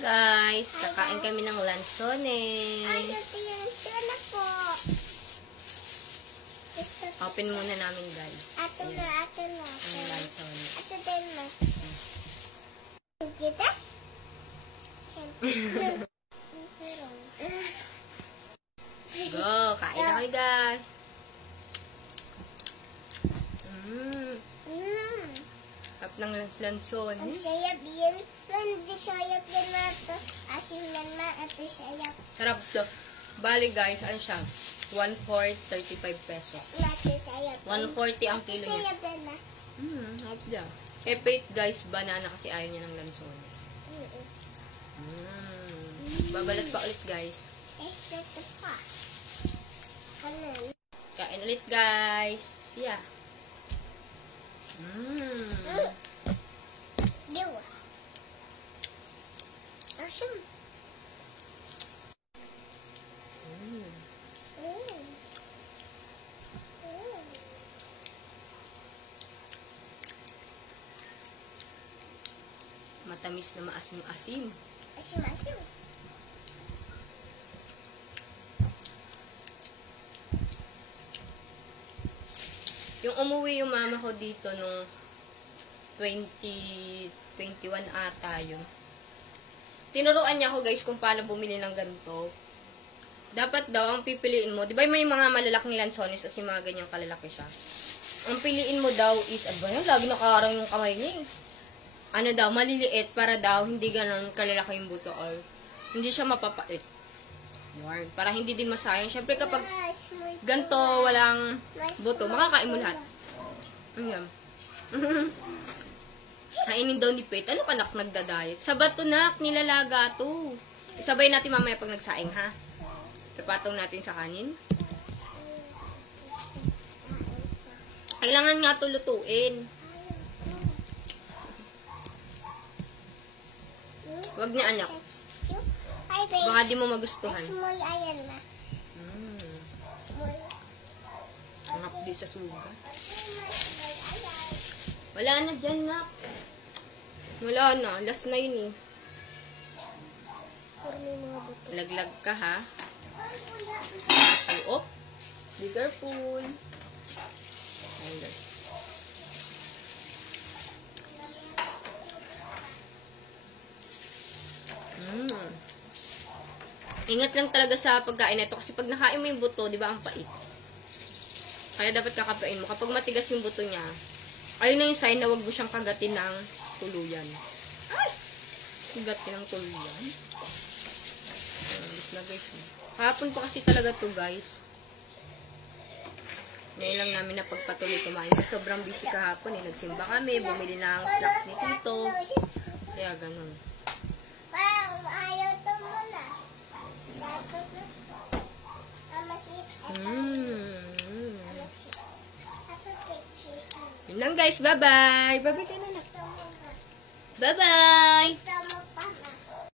Guys, kakain kami ng lansones. Ay, lanson ako. Open muna namin, guys. Ato na. Ang lansones. Ato din mo. Dito? Go, kain na kami, guys. Sarap ng lansones. Ang sayap yun. Hindi sayap din na ito. Asin yan na. Ito sayap. Sarap to. Bali, guys, ano siya? 1/4, 35 pesos. Ito sayap. 140 ang kilo niya. Sayap din na. Sarap niya. Epate, guys, banana kasi ayaw niya ng lansones. Babalat pa ulit, guys. Ito pa. Kanan. Kain ulit, guys. Yeah. Diwa. Asim. Matamis na maasim-asim. Asim. Yung umuwi yung mama ko dito nung 2021 ata yun. Tinuruan niya ako, guys, kung paano bumili ng ganito. Dapat daw, ang pipiliin mo, di ba may mga malalaking lansones as yung mga ganyang kalalaki siya. Ang piliin mo daw is, ano, lagi nakaharang yung kamay niya eh. Ano daw, maliliit para daw hindi ganun kalalaki yung buto or hindi siya mapapait. Yun, para hindi din masayang. Siyempre kapag ganito, walang buto, makakain mo lahat. Ayan. Kainin daw ni Pete. Ano ka nak nagda-diet? Sa bato nak, nilalaga to. Isabay natin mamaya pag nagsaing, ha? Tapatong natin sa kanin. Kailangan nga to lutuin. Huwag niya anak. Baka di mo magustuhan. Small ayan na. Angap di sa suga. Wala na dyan, nak. Wala na. Last na yun eh. Laglag ka, ha? So, be careful. Ayan, guys. Ingat lang talaga sa pagkain nito kasi pag nakain mo yung buto, di ba, ang pait. Kaya dapat kakapain mo. Kapag matigas yung buto niya, ayun na yung sign na wag mo siyang kagatin ng tuluyan. Ay! Kagatin ng tuluyan. Na guys. Kahapon pa kasi talaga to, guys. Ngayon lang namin na pagpatuloy kumain. Sobrang busy kahapon eh. Nagsimba kami, bumili ng snacks ni Tito. Kaya ganun. Ayaw to muna. Yun lang, guys. Bye-bye. Bye-bye ka na. Bye-bye.